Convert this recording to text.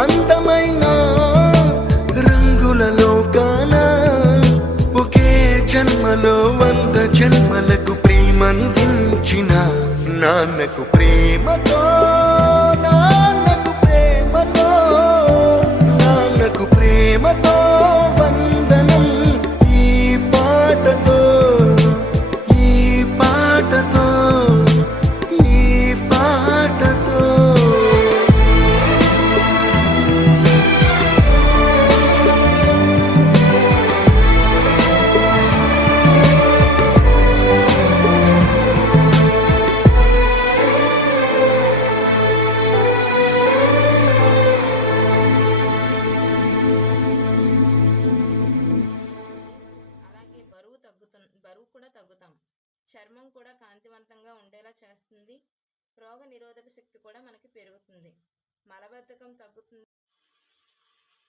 అందమైన రంగులలో కానా ఒకే జన్మలో 100 జన్మలకు ప్రేమందించిన నాన్నకు ప్రేమతో నాన్నకు ప్రేమతో నాన్నకు ప్రేమతో వందనం ఈ పాటతో ఈ పాటతో ఈ పాటతో. అలాగే బరువు కూడా తగ్గుతాం. చర్మం కూడా కాంతివంతంగా ఉండేలా చేస్తుంది. రోగ నిరోధక శక్తి కూడా మనకి పెరుగుతుంది. మలబద్ధకం తగ్గుతుంది.